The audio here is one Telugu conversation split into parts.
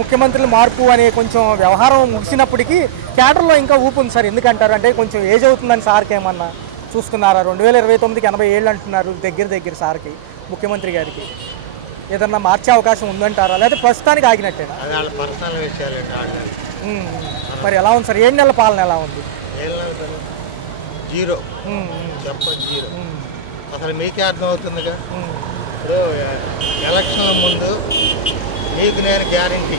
ముఖ్యమంత్రుల మార్పు అనే కొంచెం వ్యవహారం ముగిసినప్పటికీ క్యాడర్లో ఇంకా ఊపు ఉంది సార్. ఎందుకంటారు అంటే కొంచెం ఏజ్ అవుతుందని సార్కి ఏమన్నా చూసుకున్నారా? 2029కి 80 ఏళ్ళు అంటున్నారు దగ్గర సార్కి, ముఖ్యమంత్రి గారికి. ఏదన్నా మార్చే అవకాశం ఉందంటారా, లేదా ప్రస్తుతానికి ఆగినట్టేనా? మరి ఎలా ఉంది సార్? 7 నెలల పాలన ఎలా ఉంది? జీరో చెప్పండి, జీరో. అసలు మీకే అర్థమవుతుందిగా. ఇప్పుడు ఎలక్షన్ల ముందు మీకు నేను గ్యారంటీ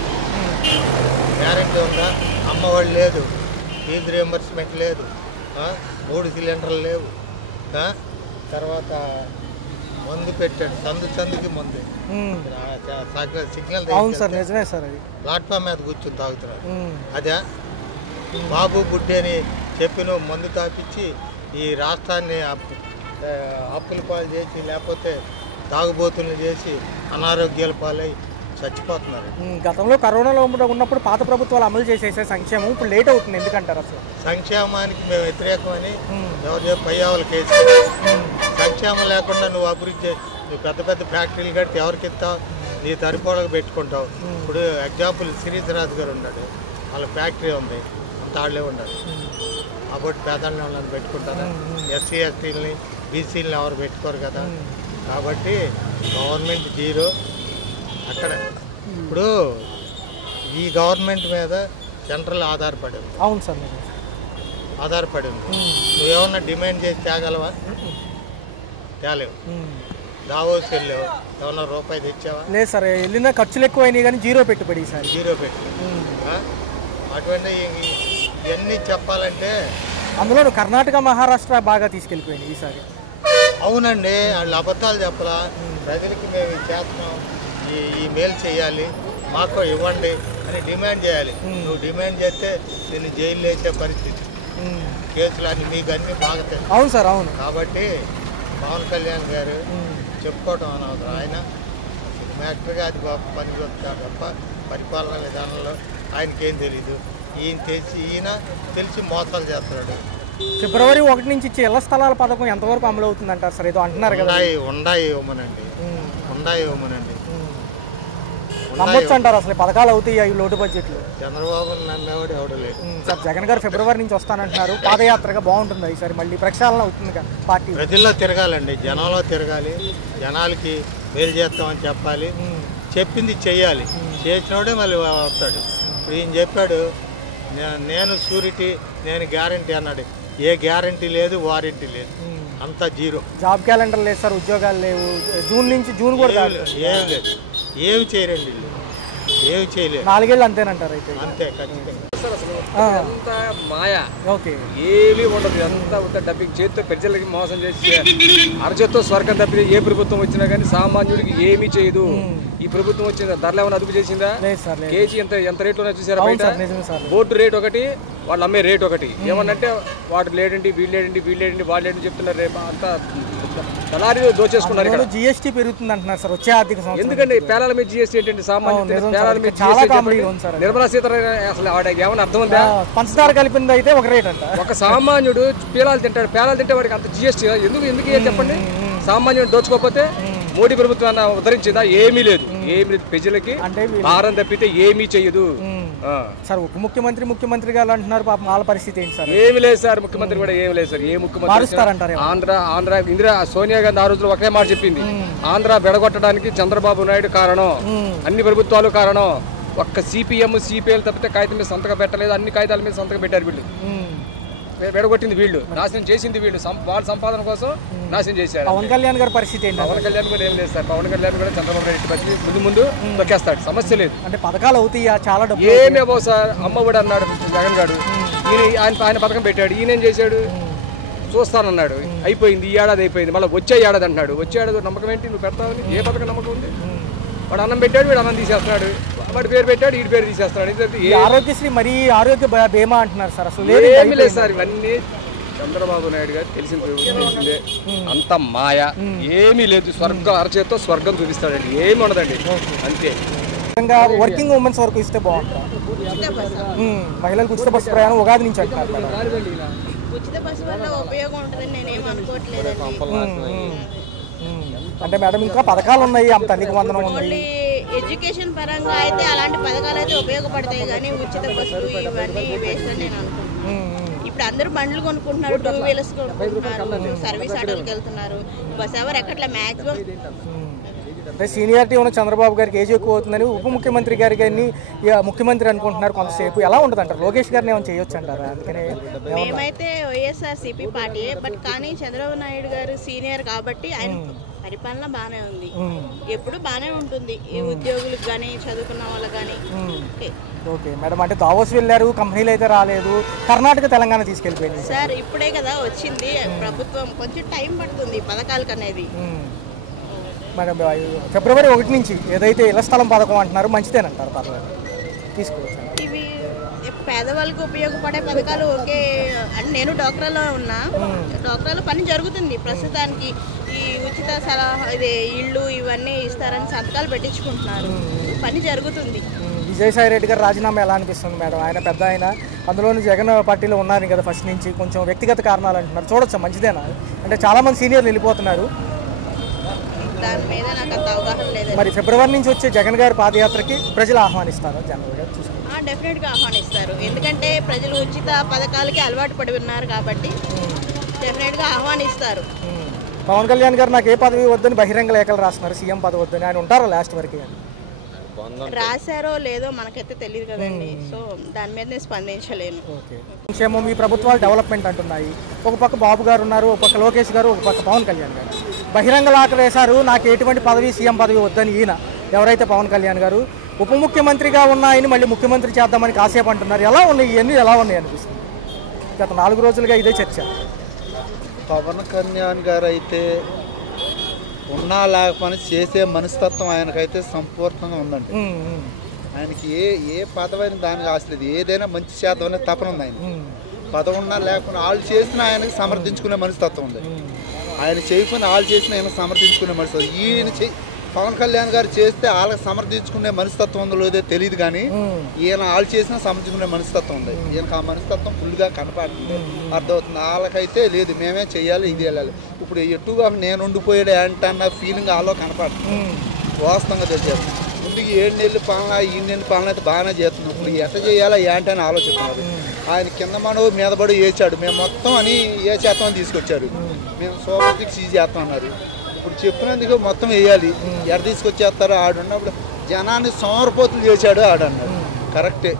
ఉందా? అమ్మఒడి లేదు, ఫీజు రియంబర్స్మెంట్ లేదు, 3 సిలిండర్లు లేవు, తర్వాత మందు పెట్టాడు, సందుకి మందు సిగ్నల్ ప్లాట్ఫామ్ మీద కూర్చొని తాగుతున్నారు. అదే బాబు బుడ్డి అని చెప్పి నువ్వు మందు తాపించి ఈ రాష్ట్రాన్ని అప్పుల పాలు చేసి, లేకపోతే తాగుబోతులను చేసి అనారోగ్యాల పాలై చచ్చిపోతున్నారు. గతంలో కరోనాలో ఉన్నప్పుడు పాత ప్రభుత్వాలు అమలు చేసేసే సంక్షేమం ఇప్పుడు లేట్ అవుతుంది, ఎందుకంటారు? అసలు సంక్షేమానికి మేము వ్యతిరేకమని ఎవరు పయ్యావులు కేసు. సంక్షేమం లేకుండా నువ్వు అభివృద్ధి, నువ్వు పెద్ద ఫ్యాక్టరీలు కడితే ఎవరికి ఇస్తావు? నీ తరిపోళ్ళకు పెట్టుకుంటావు. ఇప్పుడు ఎగ్జాంపుల్ శ్రీధరాజు గారు ఉన్నాడు, వాళ్ళ ఫ్యాక్టరీ ఉంది, అంత వాళ్ళే ఉండాలి. కాబట్టి పేదల్ని వాళ్ళని పెట్టుకుంటారా? ఎస్సీ ఎస్టీలని బీసీలని ఎవరు పెట్టుకోరు కదా. కాబట్టి గవర్నమెంట్ జీరో అక్కడ. ఇప్పుడు ఈ గవర్నమెంట్ మీద సెంట్రల్ ఆధారపడి ఉంది. అవును సార్, ఆధారపడి ఉంది. నువ్వేమన్నా డిమాండ్ చేసి తేగలవా? తేలేవు. దావోస్ వెళ్ళావు, ఏమన్నా రూపాయి తెచ్చావా? లేదు సార్, వెళ్ళిన ఖర్చులు ఎక్కువైనాయి కానీ జీరో పెట్టుబడి సార్. జీరో పెట్టి అటువంటి ఇవన్నీ చెప్పాలంటే అందులో కర్ణాటక మహారాష్ట్ర బాగా తీసుకెళ్ళిపోయింది ఈసారి. అవునండి, వాళ్ళు అబద్ధాలు చెప్పలా. ప్రజలకి మేము చేస్తున్నాం, ఈ మేలు చేయాలి, మాకు ఇవ్వండి అని డిమాండ్ చేయాలి. నువ్వు డిమాండ్ చేస్తే నేను జైలు వేసే పరిస్థితి, కేసులు అన్ని మీకు అన్నీ బాగా తెలుసు. అవును సార్, అవును. కాబట్టి పవన్ కళ్యాణ్ గారు చెప్పుకోవడం అనవసరం. ఆయన సినిమాక్టర్గా అది పని వస్తాడు తప్ప పరిపాలన విధానంలో ఆయనకేం తెలీదు. ఈయన తెలిసి మోసాలు చేస్తున్నాడు. ఫిబ్రవరి 1 నుంచి ఇచ్చే ఇళ్ల స్థలాల పథకం ఎంతవరకు అమలు అవుతుంది అంటారు సార్? ఏదో అంటున్నారు కదా. ఉండాయి ఇవ్వమనండి. నమ్మొచ్చు అంటారు అసలు పథకాలు అవుతాయి అవి లోటు బడ్జెట్లు? చంద్రబాబు నమ్మేవాడు ఎవడు లేదు సార్. జగన్ గారు ఫిబ్రవరి నుంచి వస్తానంటున్నారు, పాదయాత్రగా బాగుంటుంది ఈసారి, మళ్ళీ ప్రక్షాళన అవుతుంది కదా పార్టీ. ప్రజల్లో తిరగాలండి, జనంలో తిరగాలి, జనాలకి మేలు చేస్తామని చెప్పాలి, చెప్పింది చెయ్యాలి. చేసినోడే మళ్ళీ వస్తాడు. ఇప్పుడు ఈయన చెప్పాడు నేను షూరిటీ, నేను గ్యారంటీ అన్నాడు. ఏ గ్యారంటీ లేదు, వారంటీ లేదు, అంతా జీరో. జాబ్ క్యాలెండర్ లేదు సార్, ఉద్యోగాలు లేవు. జూన్ కూడా ఏం లేదు, ఏమి చేయరండి, ఏమి చేయలేదు. 4 ఏళ్ళు అంతేనంటారు అయితే? అంతే, ఖచ్చితంగా. అంతా మాయా, ఓకే, ఏమీ ఉండదు. అంతా డబ్బింగ్ చేతితో ప్రజలకి మోసం చేసి అరచేత్తో స్వర్గం తప్పితే ఏ ప్రభుత్వం వచ్చినా కానీ సామాన్యుడికి ఏమీ చేయదు. ఈ ప్రభుత్వం వచ్చిందా? ధరలు ఏమైనా అదుపు చేసిందా? కేజీ ఎంత రేట్లో చూసారా? బోర్డు రేట్ ఒకటి, వాళ్ళు అమ్మే రేట్ ఒకటి. ఏమన్నంటే వాడు లేడండి, వీళ్ళు లేడండి, వాళ్ళు లేడండి చెప్తున్నారు. రేపు అంతా దళారీలు దోచేసుకున్నారు. జీఎస్టీ పెరుగుతుంది అంటున్నారు సార్ వచ్చే ఆర్థిక సంవత్సరం. ఎందుకంటే పేలాల మీద జీఎస్టీ ఏంటంటే సామాన్య నిర్మలా సీతారామన్ అసలు ఆవిడకి ఏమైనా అర్థం ఉందా? పంచదార కలిపింది అయితే ఒక రేట్ అంట. ఒక సామాన్యుడు పేలాలు తింటే వాడికి అంత జీఎస్టీ ఎందుకు చెప్పండి? సామాన్యుడు దోచుకోకపోతే మోడీ ప్రభుత్వం ఉద్ధరించిందా? ఏమీ లేదు. ప్రజలకి భారం తప్పితే ఏమీ చెయ్యదు సార్. ఉప ముఖ్యమంత్రి గారు అంటున్నారు, పాపం వాళ్ళ పరిస్థితి ఏంటి సార్? ఏమి లేదు సార్, ముఖ్యమంత్రి కూడా ఏమి లేదు సార్. ఏ ముఖ్యమంత్రి ఆంధ్ర ఇందిరా సోనియా గాంధీ ఆ రోజులో ఒకే మాట చెప్పింది, ఆంధ్ర బెడగొట్టడానికి చంద్రబాబు నాయుడు కారణం, అన్ని ప్రభుత్వాలు కారణం. ఒక్క సిపిఎం సిపిఎల్ తప్పితే కాగితం మీద సంతకం పెట్టలేదు, అన్ని కాగితాల మీద సంతకం పెట్టారు. వీళ్ళు వెడగొట్టింది వీళ్ళు, నాశనం చేసింది వీళ్ళు, వాళ్ళ సంపాదన కోసం నాశనం చేశారు. పవన్ కళ్యాణ్ గారి పరిస్థితి ఏంటి? పవన్ కళ్యాణ్ కూడా ఏం లేదు సార్. పవన్ కళ్యాణ్ కూడా చంద్రబాబు నాయుడు బట్టి ముందు తొక్కేస్తాడు, సమస్య లేదు. అంటే పథకాలు అవుతాయా? చాలా డబ్బు ఏమేవో సార్. అమ్మఒడి అన్నాడు జగన్ గారు, ఆయన పథకం పెట్టాడు. ఈయన ఏం చేశాడు? చూస్తానన్నాడు, అయిపోయింది. ఈ ఏడాది అయిపోయింది, మళ్ళీ వచ్చే ఏడాది అంటున్నాడు. వచ్చే ఏడాది నమ్మకం ఏంటి? నువ్వు పెడతావని ఏ పథకం నమ్మకం ఉంది? వాడు అన్నం పెట్టాడు, వీడు అన్నం తీసేస్తున్నాడు. వాడి పేరు పెట్టాడు, వీడి పేరు తీసేస్తున్నాడు. ఆరోగ్యశ్రీ మరి ఆరోగ్య బీమా అంటున్నారు సార్. అసలు ఏమీ లేదు సార్. ఇవన్నీ చంద్రబాబు నాయుడు గారు తెలిసిందే. అంత మాయ, ఏమీ లేదు. స్వర్గం అరచేత్తో స్వర్గం చూపిస్తాడండి, ఏమి ఉండదండి, అంతే. వర్కింగ్ ఉమెన్స్ వరకు ఇస్తే బాగుంటుంది. మహిళలకు ఉచిత బస్సు ప్రయాణం ఉగాది నుంచి అంటున్నారు. ఉచిత బస్సు వల్ల ఉపయోగం ఉంటుందని నేనేం అనుకోవట్లేదండి. అంటే మేడం ఇంకా పథకాలు ఉన్నాయి, అంత తల్లికి వందనం ఉంది. ఎడ్యుకేషన్ పరంగా అయితే అలాంటి పథకాలు ఉపయోగపడతాయి కానీ ఉచిత బస్సులు ఇవన్నీ వేస్ట్ అని నేను అనుకుంటున్నాను. ఇప్పుడు అందరూ బండ్లు కొనుక్కుంటున్నారు, 2 వీలర్స్ కొనుక్కుంటున్నారు, సర్వీస్ ఆటోలకు వెళ్తున్నారు, బస్ ఎవరు ఎక్కట్లా మ్యాక్సిమం. అంటే సీనియారిటీ ఉన్న చంద్రబాబు గారికి ఏజ్ ఎక్కువ అవుతుందని ఉప ముఖ్యమంత్రి గారిని ముఖ్యమంత్రి అనుకుంటున్నారు కొంతసేపు. ఎలా ఉంటుంది అంటారు? లోకేష్ గారిని ఏమైనా చేయొచ్చు అంటారా? అందుకనే మేమైతే వైఎస్ఆర్సీపీ పార్టీ, బట్ కానీ చంద్రబాబు నాయుడు గారు సీనియర్ కాబట్టి ఆయన పరిపాలన బాగానే ఉంది, ఎప్పుడు బాగానే ఉంటుంది, ఈ ఉద్యోగులకు కానీ చదువుకున్న వాళ్ళకి కానీ. ఓకే మేడం, అంటే దావోస్ వెళ్ళారు, కంపెనీలు అయితే రాలేదు, కర్ణాటక తెలంగాణ తీసుకెళ్ళిపోయింది సార్. ఇప్పుడే కదా వచ్చింది ప్రభుత్వం, కొంచెం టైం పడుతుంది పథకాలకు అనేది. మేడం ఫిబ్రవరి 1 నుంచి ఏదైతే ఇళ్ల స్థలం పథకం అంటున్నారు, మంచిదేనంటారు? పర్లేదు, తీసుకోవచ్చు. ఇవి పేదవాళ్ళకి ఉపయోగపడే పథకాలు ఓకే. అంటే నేను డాక్టర్లో ఉన్నా, డాక్టర్లో పని జరుగుతుంది ప్రస్తుతానికి. ఈ ఉచిత సలహా ఇది ఇళ్ళు ఇవన్నీ ఇస్తారని సంతకాలు పెట్టించుకుంటున్నారు, పని జరుగుతుంది. విజయసాయి రెడ్డి గారు రాజీనామా ఎలా అనిపిస్తుంది మేడం? ఆయన పెద్ద ఆయన, అందులోని జగన్ పార్టీలో ఉన్నారు కదా ఫస్ట్ నుంచి, కొంచెం వ్యక్తిగత కారణాలు అంటున్నారు, చూడొచ్చా? మంచిదేనా? అంటే చాలామంది సీనియర్లు వెళ్ళిపోతున్నారు, దాని మీద నాకు అంత అవగాహన లేదు. మరి ఫిబ్రవరి నుంచి వచ్చే జగన్ గారి పాదయాత్రకి ప్రజలు ఆహ్వానిస్తారు? జనరల్గా చూసుకుంటారు, డెఫినెట్గా ఆహ్వానిస్తారు. ఎందుకంటే ప్రజలు ఉచిత పథకాలకి అలవాటు పడి ఉన్నారు కాబట్టి డెఫినెట్గా ఆహ్వానిస్తారు. పవన్ కళ్యాణ్ గారు నాకు ఏ పదవి వద్దని బహిరంగ లేఖలు రాస్తున్నారు, సీఎం పదవి వద్దని. ఆయన ఉంటారో లాస్ట్ వరకు? రాశారో లేదో మనకైతే తెలియదు కదండి, సో దాని మీద నేను స్పందించలేను. ఓకే, సంక్షేమం ఈ ప్రభుత్వాలు డెవలప్మెంట్ అంటున్నాయి. ఒక పక్క బాబు గారు ఉన్నారు, ఒక పక్క లోకేష్ గారు, ఒక పక్క పవన్ కళ్యాణ్ గారు. బహిరంగ లేఖ వేశారు, నాకు ఎటువంటి పదవి సీఎం పదవి వద్దని. ఈయన ఎవరైతే పవన్ కళ్యాణ్ గారు ఉప ముఖ్యమంత్రిగా ఉన్న ఆయన మళ్ళీ ముఖ్యమంత్రి చేద్దామని కాసేపు అంటున్నారు. ఎలా ఉన్నాయి ఇవన్నీ? ఎలా ఉన్నాయి అనిపిస్తుంది? గత 4 రోజులుగా ఇదే చర్చ. పవన్ కళ్యాణ్ గారు అయితే ఉన్నా లేకపోయినా చేసే మనస్తత్వం ఆయనకైతే సంపూర్ణంగా ఉందండి. ఆయనకి ఏ పదవైన దానికి ఆశలేదు, ఏదైనా మంచి చేద్దాం అనే తపన ఉంది ఆయన. పదవి ఉన్నా లేకుండా వాళ్ళు చేసిన ఆయనకి సమర్థించుకునే మనస్తత్వం ఉంది. ఆయన చేయకుండా వాళ్ళు చేసిన ఆయన సమర్థించుకునే మనస్తత్వం. ఈయన పవన్ కళ్యాణ్ గారు చేస్తే వాళ్ళకి సమర్థించుకునే మనస్తత్వం ఉందో లేదో తెలియదు కానీ ఈయన వాళ్ళు చేసినా సమర్థించుకునే మనస్తత్వం ఉంది. ఈయనకు ఆ మనస్తత్వం ఫుల్గా కనపడుతుంది, అర్థమవుతుంది. వాళ్ళకైతే లేదు మేమే చెయ్యాలి, ఇది వెళ్ళాలి. ఇప్పుడు ఎటుగా నేను ఉండిపోయాడు ఏంటన్న ఫీలింగ్ వాళ్ళలో కనపడుతుంది, వాస్తవంగా తెలిసారు. ముందుకు 7 నెలలు పాలన 7 నెలల పాలన అయితే బాగానే చేస్తున్నాం. ఇప్పుడు ఎట్ట చేయాలా ఏంటి అని ఆలోచిస్తున్నారు. ఆయన కింద మనో మీద పడి వేచాడు, మేము మొత్తం అని ఏ చేస్తామని తీసుకొచ్చారు. మేము సూపర్ 6 ఇది చేస్తాం అన్నారు. ఇప్పుడు చెప్పినందుకు మొత్తం వేయాలి, ఎడ తీసుకొచ్చేస్తారు. ఆడున్నప్పుడు జనాన్ని సోమరపోతులు చేశాడు ఆడన్నాడు. కరెక్టే,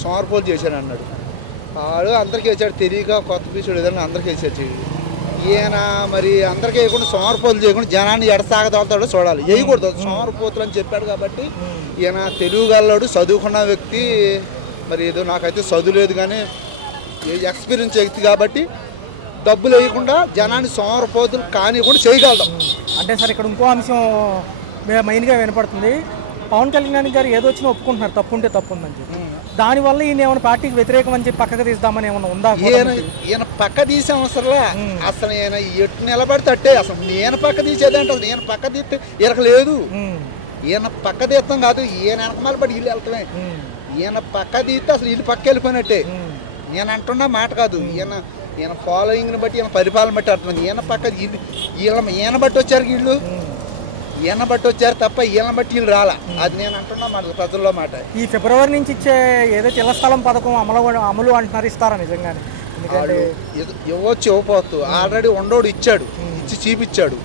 సోమరపోతులు చేశాడు అన్నాడు. ఆడు అందరికీ వేసాడు, తెలియక కొత్త పీసుడు ఏదన్నా అందరికీ వేసాడు. ఈయన మరి అందరికీ వేయకుండా సోమరపోతులు చేయకుండా జనాన్ని ఎడసాగతాడో చూడాలి, వేయకూడదు. సోమరపోతులు అని చెప్పాడు కాబట్టి ఈయన తెలుగుగలడు, చదువుకున్న వ్యక్తి. మరి ఏదో నాకైతే చదువు లేదు కానీ ఎక్స్పీరియన్స్ వ్యక్తి కాబట్టి డబ్బులు వేయకుండా జనాన్ని సోమరపోతులు కానివ్వకుండా చేయగలడం. అంటే సార్ ఇక్కడ ఇంకో అంశం మెయిన్గా వినపడుతుంది. పవన్ కళ్యాణ్ గారు ఏదో వచ్చినా ఒప్పుకుంటున్నారు, తప్పు ఉంటే తప్పు ఉందని చెప్పి. దానివల్ల ఈయన ఏమైనా పార్టీకి వ్యతిరేకం అని చెప్పి పక్కకు తీద్దామని ఏమైనా ఉందా? ఈయన పక్క తీసే అవసరంలా, అసలు ఈయన ఎటు నిలబడితే అట్టే. అసలు నేను పక్క తీసేదంటే అసలు నేను పక్క తీస్తే ఇరకలేదు. ఈయన పక్క తీస్తాం కాదు, ఈయన వెనకమాల పడి ఇల్లు వెళ్తామే. ఈయన పక్క తీస్తే అసలు ఇల్లు పక్క వెళ్ళిపోయినట్టే. నేను అంటున్నా మాట కాదు, ఈయన ఫాలోయింగ్ని బట్టి ఈయన పరిపాలన బట్టి అర్థమైంది. ఈయన పక్క ఈయన బట్టి వచ్చారు వీళ్ళు, ఈయన బట్టి వచ్చారు తప్ప ఈయన బట్టి వీళ్ళు రాలా. అది నేను అంటున్నా మాట, ప్రజల్లో మాట. ఈ ఫిబ్రవరి నుంచి ఇచ్చే ఏదైతే ఇళ్ల స్థలం పథకం అమలు అంటున్నారు, ఇస్తారా నిజంగానే? ఇవ్వచ్చు, ఇవ్వపోతు. ఆల్రెడీ ఉండోడు ఇచ్చాడు, ఇచ్చి చూపించాడు.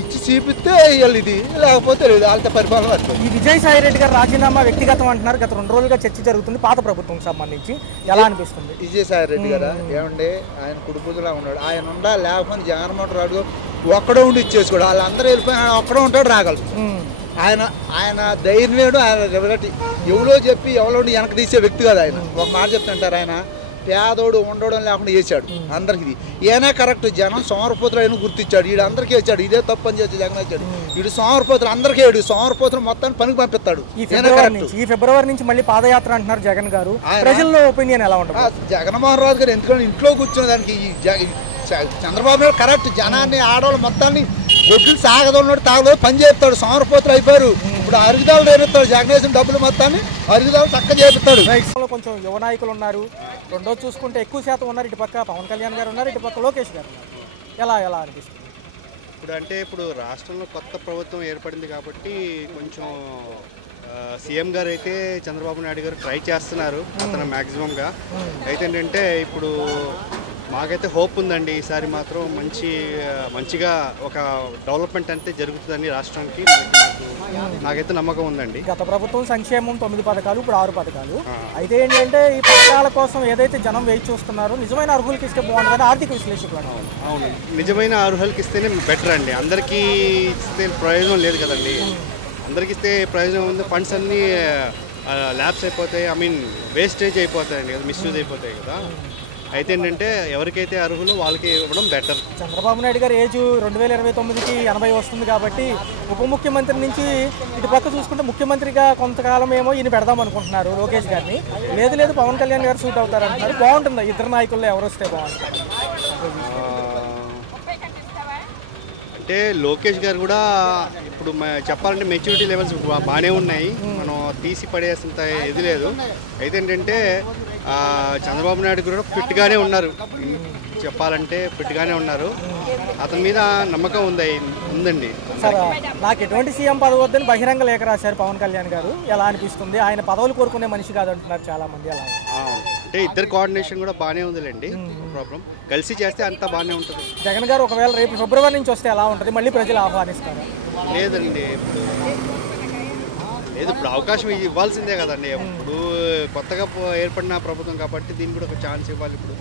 ఇచ్చి చూపిస్తే ఇవ్వాలి, ఇది లేకపోతే లేదు. వాళ్ళతో పరిపాలన వస్తుంది. ఈ విజయసాయి రెడ్డి గారు రాజీనామా వ్యక్తిగతం అంటున్నారు. గత 2 రోజులుగా చర్చ జరుగుతుంది పాత ప్రభుత్వం సంబంధించి. ఎలా అనిపిస్తుంది? విజయసాయి రెడ్డి గారా ఏమండి, ఆయన కుడుపులా ఉన్నాడు. ఆయన ఉండా లేకపోతే జగన్మోహన్ రాడు ఒక్కడో ఉండి ఇచ్చేసుకోడు. వాళ్ళందరూ వెళ్ళిపోయి ఆయన ఒక్కడో ఉంటాడు, రాగలరు. ఆయన ధైర్యం, ఆయన ఎవరో చెప్పి ఎవరో వెనక తీసే వ్యక్తి కాదు ఆయన. ఒక మాట చెప్తుంటారు, ఆయన పేదోడు ఉండడం లేకుండా వేసాడు అందరికి. ఈయనే కరెక్ట్. జనం సోమరపోతులు ఆయన గుర్తించాడు, వీడు అందరికీ వేసాడు. ఇదే తప్పు అని చెప్పి జగన్ వచ్చాడు. వీడు సోమరపోతులు అందరికీ వేడు, సోమరపోతులు మొత్తాన్ని పనికి పంపిస్తాడు. ఈ ఫిబ్రవరి నుంచి మళ్ళీ పాదయాత్ర అంటున్నారు జగన్ గారు. ప్రజల్లో ఒపీనియన్ ఎలా ఉంటుంది? జగన్మోహన్ రావు గారు ఎందుకంటే ఇంట్లో కూర్చున్న దానికి చంద్రబాబు నాయుడు కరెక్ట్. జనాన్ని ఆడవాళ్ళు మొత్తాన్ని గొడ్లు సాగదోడు తాగలేదు పని చేస్తాడు. సోమరపోతులు అయిపోయారు. ఇప్పుడు అరుగుదాలు నేర్పుతాడు. జగన్ డబ్బులు మొత్తాన్ని అరుగుదాలు చక్కగా చేపిస్తాడు. కొంచెం యువ నాయకులు ఉన్నారు. రెండో చూసుకుంటే ఎక్కువ శాతం ఉన్నారు. ఇటు పక్క పవన్ కళ్యాణ్ గారు ఉన్నారు, ఇటు పక్క లోకేష్ గారు. ఎలా అనిపిస్తుంది? ఇప్పుడు రాష్ట్రంలో కొత్త ప్రభుత్వం ఏర్పడింది కాబట్టి కొంచెం సీఎం గారు అయితే చంద్రబాబు నాయుడు గారు ట్రై చేస్తున్నారు అతను మ్యాక్సిమంగా. అయితే ఏంటంటే ఇప్పుడు మాకైతే హోప్ ఉందండి, ఈసారి మాత్రం మంచిగా ఒక డెవలప్మెంట్ అంటే జరుగుతుందని రాష్ట్రానికి నాకైతే నమ్మకం ఉందండి. గత ప్రభుత్వం సంక్షేమం 9 పథకాలు, ఇప్పుడు 6 పథకాలు. అయితే ఏంటంటే ఈ పథకాల కోసం ఏదైతే జనం వేచి చూస్తున్నారో నిజమైన అర్హులకి ఇస్తే బాగుంటుందని ఆర్థిక విశ్లేషకులు. అవును, నిజమైన అర్హులకి ఇస్తేనే బెటర్ అండి. అందరికీ ఇస్తే ప్రయోజనం లేదు కదండి. అందరికి ఇస్తే ప్రయోజనం ఉంది, ఫండ్స్ అన్నీ ల్యాబ్స్ అయిపోతాయి, వేస్టేజ్ అయిపోతాయండి కదా, మిస్యూజ్ అయిపోతాయి కదా. అయితే ఏంటంటే ఎవరికైతే అర్హులు వాళ్ళకి ఇవ్వడం బెటర్. చంద్రబాబు నాయుడు గారు ఏజ్ 2029కి 80 వస్తుంది కాబట్టి ఉప ముఖ్యమంత్రి నుంచి ఇటు పక్క చూసుకుంటే ముఖ్యమంత్రిగా కొంతకాలం ఏమో ఈయన పెడదాం అనుకుంటున్నారు లోకేష్ గారిని. లేదు పవన్ కళ్యాణ్ గారు సూట్ అవుతారు అంటున్నారు. బాగుంటుంది ఇద్దరు నాయకుల్లో ఎవరు వస్తే బాగుంటుంది అంటే లోకేష్ గారు కూడా ఇప్పుడు చెప్పాలంటే మెచ్యూరిటీ లెవెల్స్ బాగానే ఉన్నాయి, మనం తీసి పడేసేంత ఇది లేదు. అయితే ఏంటంటే చంద్రబాబు నాయుడు కూడా ఫిట్గానే ఉన్నారు, చెప్పాలంటే ఫిట్గానే ఉన్నారు. అతని మీద నమ్మకం ఉందండి. సార్ నాకు ఎటువంటి సీఎం పదవి వద్దని బహిరంగ లేఖ రాశారు పవన్ కళ్యాణ్ గారు. ఎలా అనిపిస్తుంది? ఆయన పదవులు కోరుకునే మనిషి కాదంటున్నారు చాలా మంది. అలా అంటే ఇద్దరు కోఆర్డినేషన్ కూడా బాగానే ఉందిలేండి, ప్రాబ్లం కలిసి చేస్తే అంతా బాగానే ఉంటుంది. జగన్ గారు ఒకవేళ రేపు ఫిబ్రవరి నుంచి వస్తే ఎలా ఉంటుంది? మళ్ళీ ప్రజలు ఆహ్వానిస్తారు? లేదండి, ఇప్పుడు అవకాశం ఇవ్వాల్సిందే కదండి. ఇప్పుడు కొత్తగా ఏర్పడిన ప్రభుత్వం కాబట్టి దీనికి కూడా ఒక ఛాన్స్ ఇవ్వాలి. ఇప్పుడు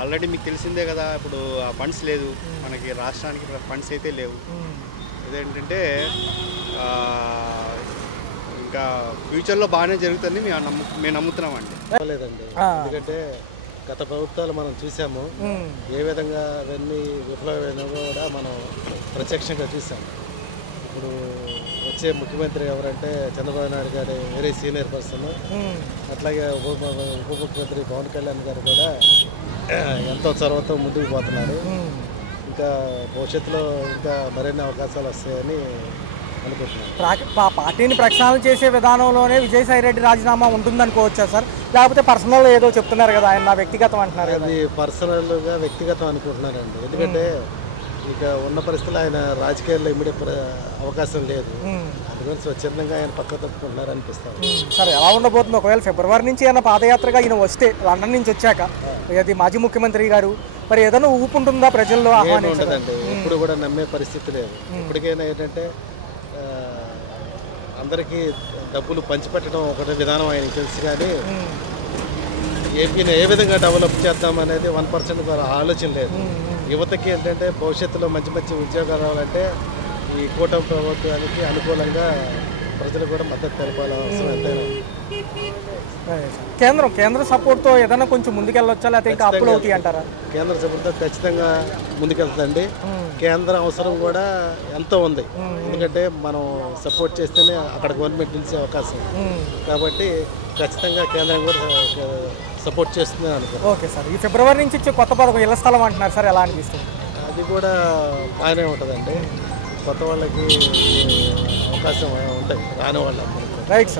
ఆల్రెడీ మీకు తెలిసిందే కదా, ఇప్పుడు ఆ ఫండ్స్ లేదు మనకి, రాష్ట్రానికి ఫండ్స్ అయితే లేవు. ఇదేంటంటే ఇంకా ఫ్యూచర్లో బాగానే జరుగుతుంది మేము నమ్ముతున్నామండి. లేదండి, ఎందుకంటే గత ప్రభుత్వాలు మనం చూసాము ఏ విధంగా అవన్నీ విఫలమైన కూడా మనం ప్రత్యక్షంగా చూసాము. ఇప్పుడు వచ్చే ముఖ్యమంత్రి ఎవరంటే చంద్రబాబు నాయుడు గారు వెరీ సీనియర్ పర్సన్, అట్లాగే ఉప ముఖ్యమంత్రి పవన్ కళ్యాణ్ గారు కూడా ఎంతో చొరవతో ముందుకు పోతున్నారు. ఇంకా భవిష్యత్తులో ఇంకా మరిన్ని అవకాశాలు వస్తాయని అనుకుంటున్నాను. పార్టీని ప్రక్షాళన చేసే విధానంలోనే విజయసాయి రెడ్డి రాజీనామా ఉంటుందనుకోవచ్చా సార్? లేకపోతే పర్సనల్ ఏదో చెప్తున్నారు కదా ఆయన, నా వ్యక్తిగతం అంటున్నారు. అది పర్సనల్గా వ్యక్తిగతం అనుకుంటున్నానండి, ఎందుకంటే ఇక ఉన్న పరిస్థితుల్లో ఆయన రాజకీయాల్లో ఇమ్మీడియట్ అవకాశం లేదు, అందుకని స్వచ్ఛందంగా ఆయన పక్క తప్పుకుంటున్నారు అనిపిస్తారు. సరే, ఎలా ఉండబోతుంది ఒకవేళ ఫిబ్రవరి నుంచి ఏమైనా పాదయాత్రగా ఈయన వస్తే లండన్ నుంచి వచ్చాక? అది మాజీ ముఖ్యమంత్రి గారు మరి ఏదైనా ఊపు ఉంటుందా ప్రజల్లో? ఉంటుందండి, ఇప్పుడు కూడా నమ్మే పరిస్థితి లేదు. ఇప్పటికైనా ఏంటంటే అందరికీ డబ్బులు పంచిపెట్టడం ఒకటి విధానం ఆయనకి తెలుసు, కానీ ఏపీని ఏ విధంగా డెవలప్ చేద్దాం అనేది 1% ఆలోచన లేదు. యువతకి ఏంటంటే భవిష్యత్తులో మంచి మంచి ఉద్యోగాలు రావాలంటే ఈ కూటమి ప్రభుత్వానికి అనుకూలంగా ప్రజలు కూడా మద్దతు తెలపాలి అవసరం ఎంతైనా. కేంద్ర సపోర్ట్తో ఏదైనా కొంచెం ముందుకెళ్ళొచ్చా, లేకపోతే ఇంకా అప్పులు అవుతాయి అంటారా? కేంద్ర సపోర్ట్తో ఖచ్చితంగా ముందుకెళ్తుందండి. కేంద్ర అవసరం కూడా ఎంతో ఉంది, ఎందుకంటే మనం సపోర్ట్ చేస్తేనే అక్కడ గవర్నమెంట్ నిలిచే అవకాశం, కాబట్టి ఖచ్చితంగా కేంద్రం కూడా సపోర్ట్ చేస్తుంది అనుకో. ఓకే సార్, ఈ ఫిబ్రవరి నుంచి ఇచ్చే కొత్త పథకం ఇళ్ల స్థలం అంటున్నారు సార్, ఎలా అనిపిస్తుంది? అది కూడా బాగానే ఉంటుందండి, కొత్త వాళ్ళకి అవకాశం ఉంటాయి, రాని వాళ్ళకి. Right sir.